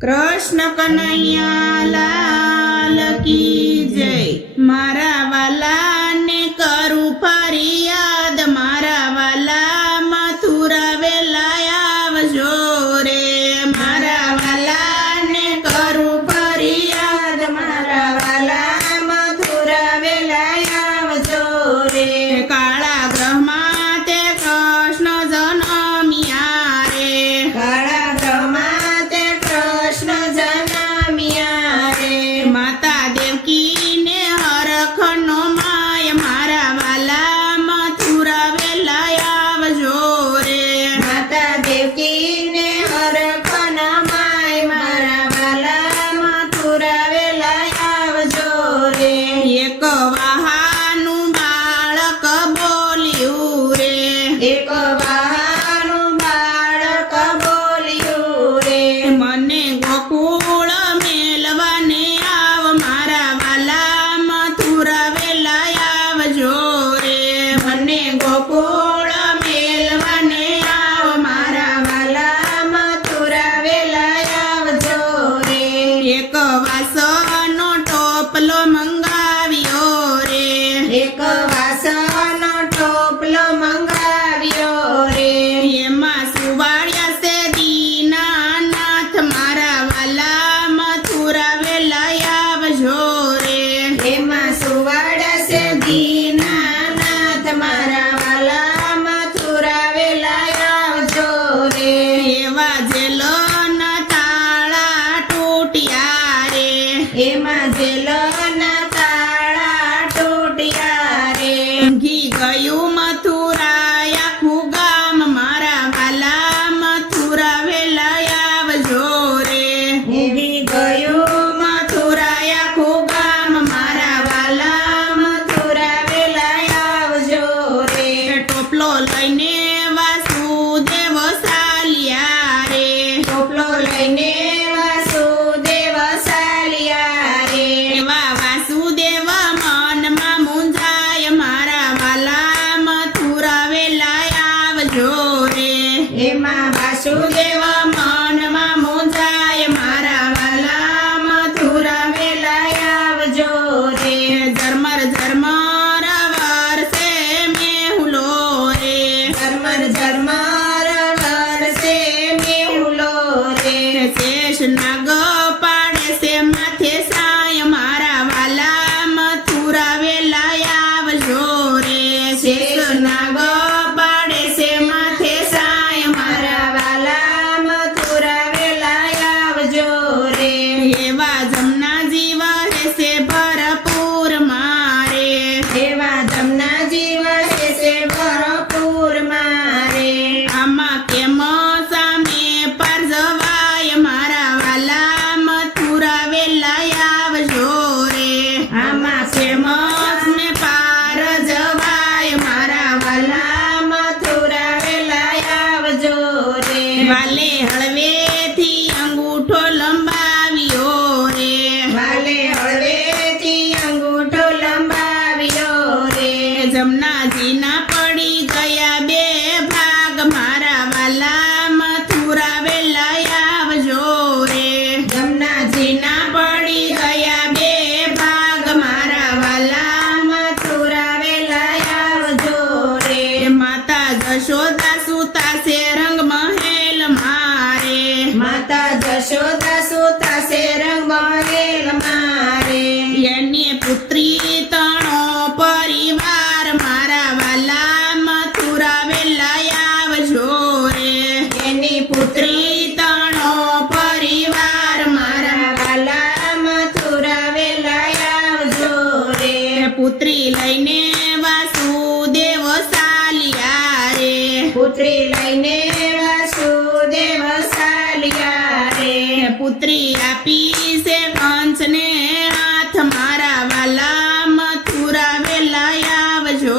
कृष्ण कन्हैया लाल की जय। मारा वाला ने करू फरियाद, मारा वाला मथुरा वेलाया आवजो रे। मारा वाला ने करू फरियाद, मारा वाला मथुरा वेलाया आवजो रे। काळा ग्रह माते कृष्ण जनमिया रे, काळा ग्रह माते कृष्ण जनमिया रे। माता देवकी ने हरखनो माय, मारा वाला मथुरा वेलाया आवजो रे। माता देवकी ने हरखनो माय, मारा वाला मथुरा वेलाया आवजो रे। एक वाहानु बाळक बोल्यु रे, एक वाहानु बाळक बोल्यु रे। मने गोकुळ मेलवाने आव, मारा वाला मथुरा वेलाया आवजो रे। मने गोकुळ मेलवाने आव, मारा वाला मथुरा वेलाया आवजो रे। एक वासनो टोपलो मंगाव्यो रे, एक वासनो टोपलो मंगाव्यो रे। एमा सुवाळ्या से दीनानाथ, मारा वाला मथुरा वेलाया आवजो रे। एमा सुवाळ्या से दीनानाथ, मारा वाला मथुरा वेलाया आवजो रे। एवा जेलना ताळा तूट्या रे, एमा जेलना ताळा तूट्या रे। घी गયું मथुरा આખું ગામ, મારા વાલા મથુરા વેલાયા આવજો રે। ઘી ગયું મથુરા આખું ગામ, મારા વાલા મથુરા વેલાયા આવજો રે। ટોપલો લઈને વાસુદેવ ચાલ્યા રે, ટોપલો લઈને વાસુદેવ ચાલ્યા રે। એવા વાસુદેવ મનમાં મૂંઝાય, મારા વાલા મથુરા વેલાયા આવજો રે। એમાં વાસુદેવ મનમાં મૂંઝાય, મારા વાલા મથુરા વેલાયા આવજો રે। ઝરમર ઝરમર વરસે મેહુલો રે, ઝરમર ઝરમર વરસે મેહુલો રે। શેષ નાગ પાડે છે માથે સાય, મારા વાલા મથુરા વેલાયા આવજો રે। શેષ નાગ પાડે છે માથે સાય, મારા વાલા મથુરા વેલાયા આવજો રે। એવા જમનાજી વહેશે ભરપૂર મારે, એવા જમનાજી વહેશે ભરપૂર મારે। આમાં કેમ સામે પાર જવાય, મારા વાલા મથુરા વેલાયા આવજો રે। આમાં કેમ સામે પાર જવાય, મારા વાલા મથુરા વેલાયા આવજો રે। વાલે હળવેથી અંગૂઠો લંબાવ્યો રે, વાલે હળવેથી અંગૂઠો લંબાવ્યો રે। જમનાજીના પડી ગયા બે ભાગ, મારા વાલા મથુરા વેલાયા આવજો રે। જમનાજીના પડી ગયા બે ભાગ, મારા વાલા મથુરા વેલાયા આવજો રે। માતા જશોદા સુતા છે રંગ મહેલ મારે, માતા જશોદા સુતા છે રંગ મહેલ મારે। એની પુત્રી તણો પરિવાર, મારા વાલા મથુરા વેલાયા આવજો રે। એની પુત્રી તણો પરિવાર, મારા વાલા મથુરા વેલાયા આવજો રે। પુત્રી લઈને વાસુદેવ ચાલ્યા રે, પુત્રી લઈને વાસુદેવ ચાલ્યા રે। પુત્રી આપી છે કંસને હાથ, મારા વાલા મથુરા વેલાયા આવજો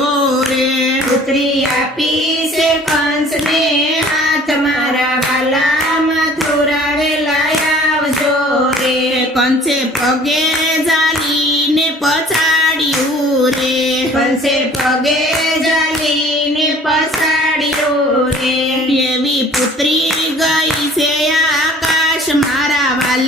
રે। પુત્રી આપી છે કંસને હાથ, મારા વાલા મથુરા વેલાયા આવજો રે। કંસે પગે ઝાલીને પછાડ્યું રે, કંસે પગે ઝાલીને પછાડ્યું રે। એવી પુત્રી ગઈ છે આકાશ, મારા વાલા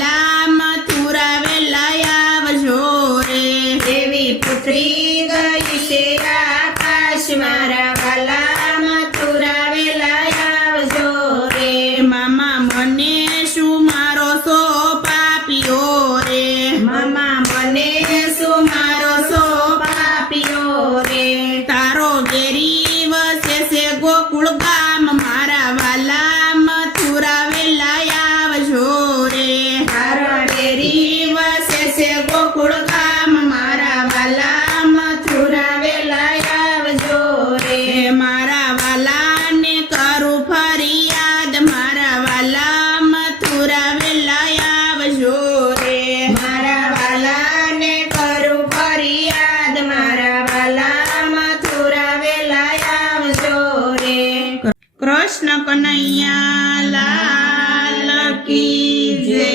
કનૈયા લાલ કી જય.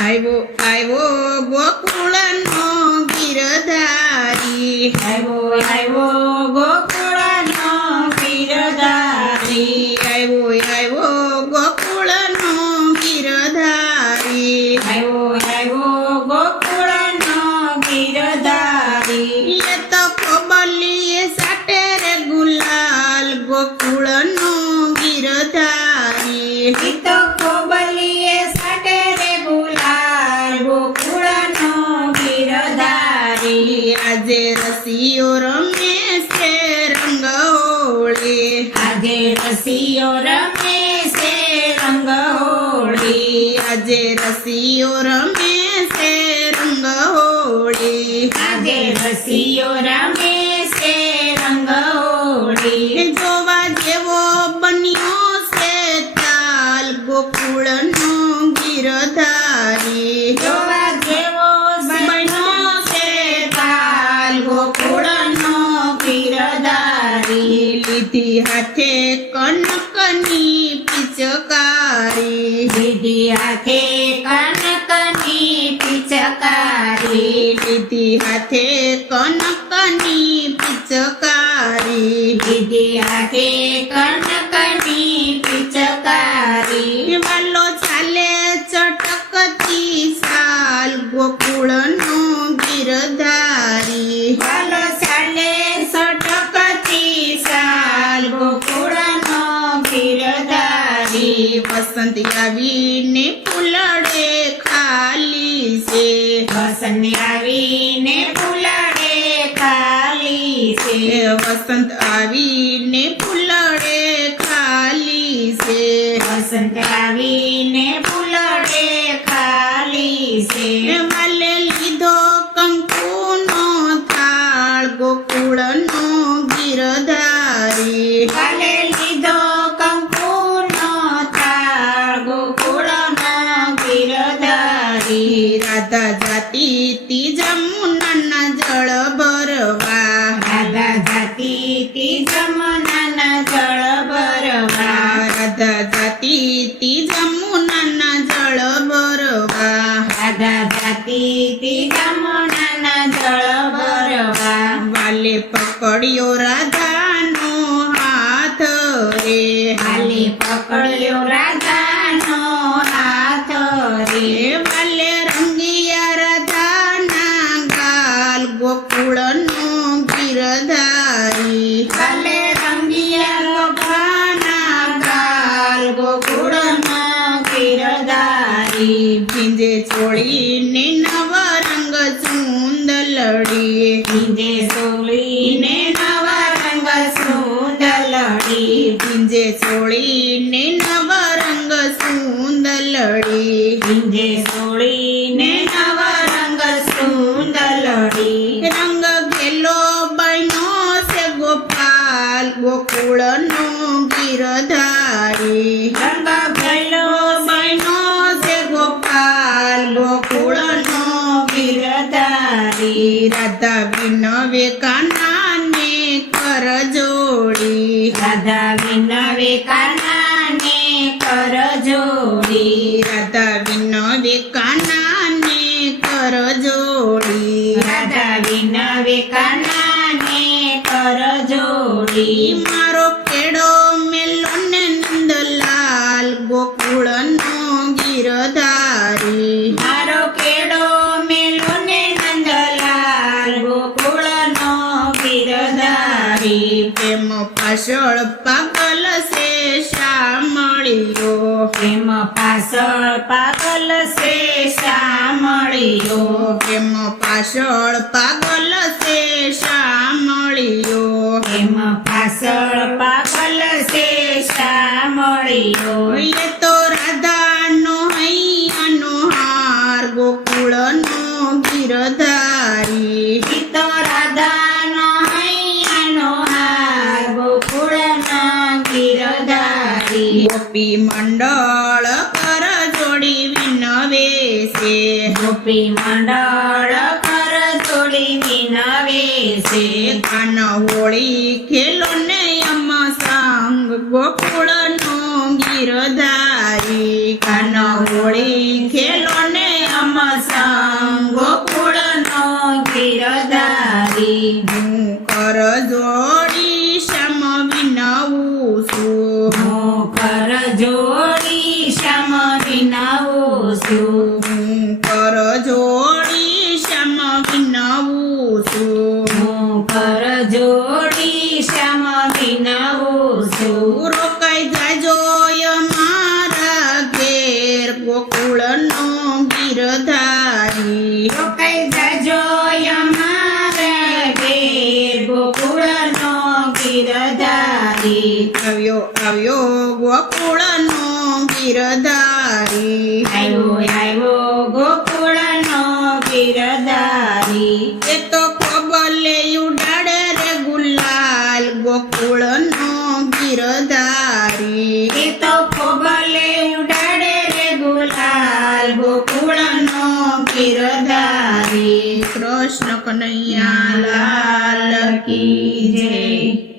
આવ્યો આવ્યો ગોકુળનો ગીરધારી, આવ્યો આવ્યો ગોકુળનો ગીરધારી, આવ્યો આવ્યો ગોકુળનો ગીરધારી. આવ્યો આવ્યો ગોકુળનો ગીરધારી, એ તો કોબલીએ સાટે રે ગુલાલ ગોકુળનો ગીરધારી. ગીતો કોબલીએ સાટે રે ગુલાલ ગોકુળનો ગીરધારી, આજે રસિયો રમે છે રંગ હોળી, આજે રસિયો રમે છે રંગ હોળી, આજે રસિયો રમે છે રંગ હોળી. આજે રસિયો રમે છે રંગ હોળી, જોવા જેવો બન્યો છે તાલ ગોકુળનો ગીરધારી. જોવા જેવો બન્યો છે તાલ ગોકુળનો ગીરધારી, લીધી હાથે કનકની પિચકારી, લીધી હાથે કનકની પિચકારી, લીધી હાથે કનકની પિચકારી. લીધી હાથે કનકની પિચકારી, વાલો ચાલે ચટકતી સાલ ગોકુળનો ગીરધારી. વાલો ચાલે સટકતી સાલ ગોકુળનો ગીરધારી, વસંત આવીને ફૂલડે ખાલી છે, વસંત આવીને ફૂલડે ખાલી છે, વસંત આવીને ફૂલડે ખાલી છે. વસંત આવીને ફૂલડે ખાલી છે, વાલે લીધો કંકુનો થાળ ગોકુળનો ગીરધારી. કાલે લીધો કંકુનો થાળ ગોકુળનો ગીરધારી, રાધા જાતી તી જમુનાના જળ ભરવા, રાધા જાતી તી જમનાના જળ ભરવા, રાધા જાતી તી જમુનાના જળ ભરવા. રાધા જાતી તી જમનાના જળ ભરવા, વાલે પકડ્યો રાધાનો હાથ રે, હાલે પકડ્યો રાધાનો હાથ રે, વાલે રંગિયા રાધાના ગાલ ગોકુળનો ગીરધારી. કાલે રંગિયા ગોપાના ગાલ ગોકુળનો ગીરધારી, ભીંજે છોડીને નવરંગ ચૂંદલડી, ભીંજે સોળીને નવા રંગ સુંદરડી, ભીંજે છોડીને નવરંગ સુંદલડી. ભીંજે સોળીને નવા રંગ સુંદરડી, રંગ ગેલો બન્યો છે ગોપાલ ગોકુળનો ગીરધારી. રંગ ભેલો બન્યો છે ગોપાલ ગોકુળનો ગીરધારી, રાધા વિનવે કાનાને કર જોડી, રાધા વિનવે કાનાને કર જોડી, રાધા વિનવે કાનાને કર જોડી. રાધા વિનવે કાનાને કર જોડી, મારો કેડો મેલો ને નંદલાલ ગોકુળનો ગીરધારી. મારો કેડો મેલો ને નંદલાલ ગોકુળનો ગીરધારી, પ્રેમ પાછળ પાગલ છે શામળીઓ, પ્રેમ પાછળ પાગલ છે શામળીઓ, પ્રેમ પાછળ પાગલ છે શામળીઓ. પ્રેમ પાછળ પાગલ છે શામળીઓ, એ તો રાધાનો હૈયાનો હાર ગોકુળનો ગીરધારી. ગીતો રાધાનો હૈયાનો હાર ગોકુળનો ગીરધારી, ગોપી મંડળ કર જોડી વિનવે છે, ગોપી મંડળ કર જોડી વિનવે છે, કાન હોળી ખેલો ને યમ સંગ ગોકુળનો ગીરધારી કાન હોળી ખેલો ને અમ સંગ ગોકુળનો ગીરધારી હું કર જોડી શ્યામ વિનવું છું હું કર જોડી શ્યામ વિનાવું છું હું કર જોડી શ્યામ વિનવું છું હું કર જોડી શ્યામ વિનાવું છું રોકાઈ જાજો મારા ઘેર ગોકુળનો ગીરધારી રોકાઈ જાજો અમારા ઘેર ગોકુળનો ગીરધારી આવ્યો આવ્યો ગોકુળનો ગીરધારી આવ્યો ગોકુળનો ગીરધારી એ તો ખોબલે ઉડાડે રે ગુલાલ ગોકુળનો ગીરધારી એ તો ખોબલે ઉડાડે રે ગુલાલ ગોકુળનો ગીરધારી કૃષ્ણ કનૈયા લાલ કી જય.